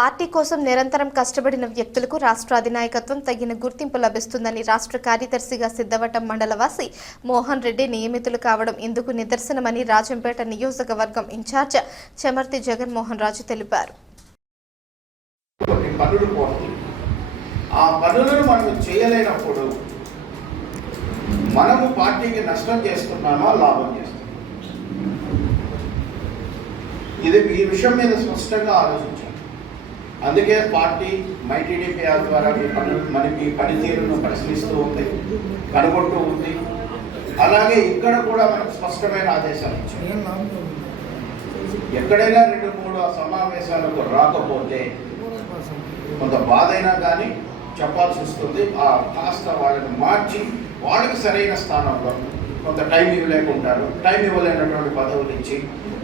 Party కోసం నిరంతరం కష్టపడిన వ్యక్తులకు రాష్ట్ర అధినాయకత్వం తగిన గుర్తింపు లభిస్తుందని రాష్ట్ర కార్యదర్శిగా సిద్ధవటం మండలవాసి మోహన్ రెడ్డి నియమితులు కావడం ఇందుకు నిదర్శనమని రాజంపేట నియోజకవర్గం ఇన్ఛార్జ్ చెమర్తి జగన్మోహన్ రాజు తెలిపారు. ఆ పనులను మనం చేయలేనప్పుడు మనము పార్టీకి నష్టం చేస్తున్నామా లాభం చేస్తున్నామా? ఇది ఈ విషయం మీద స్పష్టంగా ఆలోచించాలి. అందుకే పార్టీ మైటీడీపీఆర్ ద్వారా మీ పనితీరును పరిశీలిస్తూ ఉంది, కనుగొంటూ ఉంది. అలాగే ఇక్కడ కూడా మనకు స్పష్టమైన ఆదేశాలు ఇచ్చాయి. ఎక్కడైనా 2-3 సమావేశాలకు రాకపోతే కొంత బాధ అయినా కానీ చెప్పాల్సి వస్తుంది. ఆ కాస్త వాళ్ళని మార్చి వాళ్ళకి సరైన స్థానంలో కొంత టైం ఇవ్వలేకుంటారు. టైం ఇవ్వలేనటువంటి పదవులు ఇచ్చి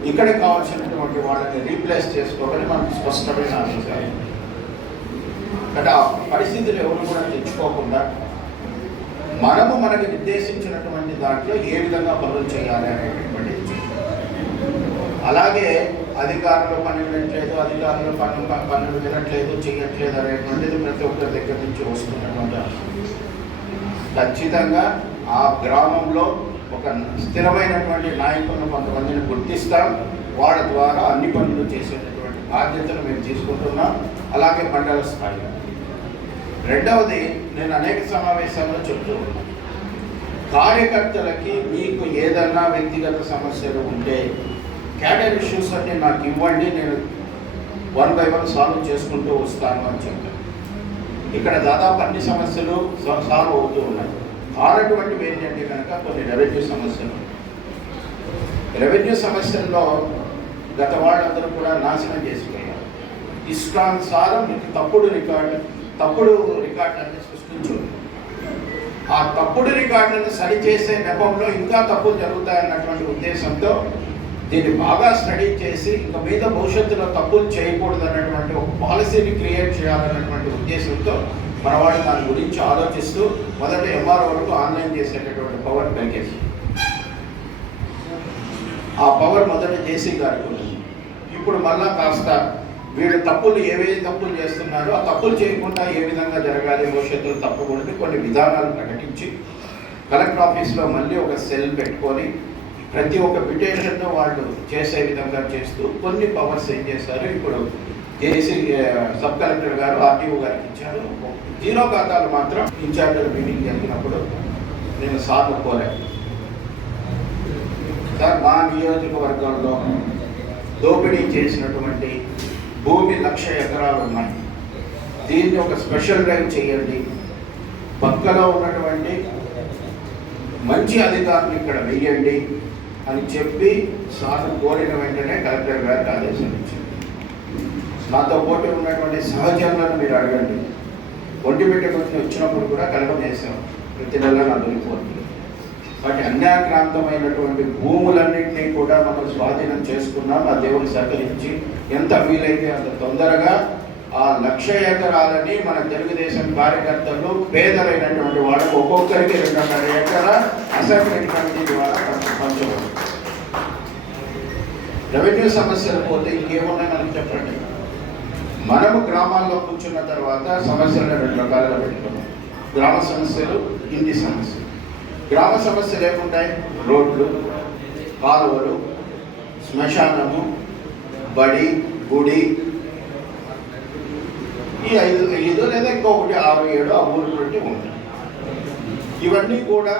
ఇక్కడ కావాల్సినటువంటి వాళ్ళని రీప్లేస్ చేసుకోవాలని మనకు స్పష్టమైన ఆదేశాలు. అంటే ఆ పరిస్థితులు ఎవరు కూడా తెచ్చుకోకుండా మనకు నిర్దేశించినటువంటి దాంట్లో ఏ విధంగా పనులు చేయాలి అనేటటువంటిది. అలాగే అధికారులు పని వినట్లేదు, అధికారులు పనులు వినట్లేదు, చేయట్లేదు అనేటువంటిది ప్రతి ఒక్కరి దగ్గర నుంచి వస్తున్నటువంటి. ఖచ్చితంగా ఆ గ్రామంలో ఒక స్థిరమైనటువంటి నాయకులను కొంతమందిని గుర్తిస్తాం. వాళ్ళ ద్వారా అన్ని పనులు చేసేటటువంటి బాధ్యతలు మేము తీసుకుంటున్నాం. అలాగే మండల స్థాయిలో. రెండవది, నేను అనేక సమావేశాల్లో చెప్తూ ఉన్నాను, కార్యకర్తలకి మీకు ఏదన్నా వ్యక్తిగత సమస్యలు ఉంటే క్యాడర్ ఇష్యూస్ అన్ని నాకు ఇవ్వండి, నేను 1 by 1 సాల్వ్ చేసుకుంటూ వస్తాను అని చెప్పాను. ఇక్కడ దాదాపు అన్ని సమస్యలు సాల్వ్ అవుతూ ఉన్నాయి. కానటువంటివి ఏంటంటే కనుక కొన్ని రెవెన్యూ సమస్యల్లో గత వాళ్ళందరూ కూడా నాశనం చేసిపోయారు. ఇష్టానుసారం తప్పుడు రికార్డులను సృష్టించారు. ఆ తప్పుడు రికార్డులను సరిచేసే నెపంలో ఇంకా తప్పులు జరుగుతాయన్నటువంటి ఉద్దేశంతో దీన్ని బాగా స్టడీ చేసి ఇంకా మీద భవిష్యత్తులో తప్పులు చేయకూడదు అన్నటువంటి ఒక పాలసీని క్రియేట్ చేయాలన్నటువంటి ఉద్దేశంతో మన వాళ్ళు దాని గురించి ఆలోచిస్తూ మొదట ఎంఆర్ఓ వరకు ఆన్లైన్ చేసేటటువంటి పవర్ కలిగేసి ఆ పవర్ మొదట జేసీ గారికి ఉంది. ఇప్పుడు మళ్ళా కాస్త వీళ్ళు ఏవైతే తప్పులు చేస్తున్నారో ఆ తప్పులు చేయకుండా ఏ విధంగా జరగాలి, భవిష్యత్తులో తప్పకూడదు కొన్ని విధానాలు ప్రకటించి కలెక్టర్ ఆఫీస్లో మళ్ళీ ఒక సెల్ పెట్టుకొని ప్రతి ఒక్క పిటిషన్ను వాళ్ళు చేసే విధంగా చేస్తూ కొన్ని పవర్స్ ఏం చేశారు. ఇప్పుడు జేసీ సబ్ కలెక్టర్ గారు ఆర్టీఓ గారికి ఇచ్చారు. 0 ఖాతాలు మాత్రం ఇన్ఛార్జీల మీటింగ్ జరిగినప్పుడు నేను సార్లు కోరాను, సార్ మా నియోజకవర్గంలో దోపిడీ చేసినటువంటి భూమి 1,00,000 ఎకరాలు ఉన్నాయి, దీన్ని ఒక స్పెషల్ డ్రైవ్ చేయండి, పక్కలో ఉన్నటువంటి మంచి అధికారులు ఇక్కడ వెయ్యండి అని చెప్పి సార్ కోరిన వెంటనే కలెక్టర్ గారికి ఆదేశం ఇచ్చింది. నాతో పోటీ ఉన్నటువంటి సహచరులను మీరు అడగండి. ఒంటిమిట్ట గురించి వచ్చినప్పుడు కూడా కలెక్ట్ చేశాం, ప్రతి నెల నా దొరికిపోతుంది. వాటి అన్యాక్రాంతమైనటువంటి భూములన్నింటినీ కూడా మనం స్వాధీనం చేసుకున్నాం. ఆ దేవుని సహకరించి ఎంత వీలైతే అంత తొందరగా ఆ 1,00,000 ఎకరాలని మన తెలుగుదేశం కార్యకర్తలు పేదలైనటువంటి వాళ్ళకు ఒక్కొక్కరికి 2.5 ఎకరా అసెంబ్లీ కమిటీ ద్వారా పంచవచ్చు. రెవెన్యూ సమస్యలు పోతే ఇంకేమున్నాయి మనకు చెప్పండి. మనము గ్రామాల్లో కూర్చున్న తర్వాత సమస్యలను 2 రకాలుగా పెట్టుకున్నాం. గ్రామ సమస్యలు, ఇంటి సమస్యలు. గ్రామ సమస్యలు ఏముంటాయి? రోడ్లు, కాలువలు, శ్మశానము, బడి, గుడి, ఈ 5 లేదా ఇంకొకటి 6-7 ఆ ఊరు పెట్టి ఉంటాయి. ఇవన్నీ కూడా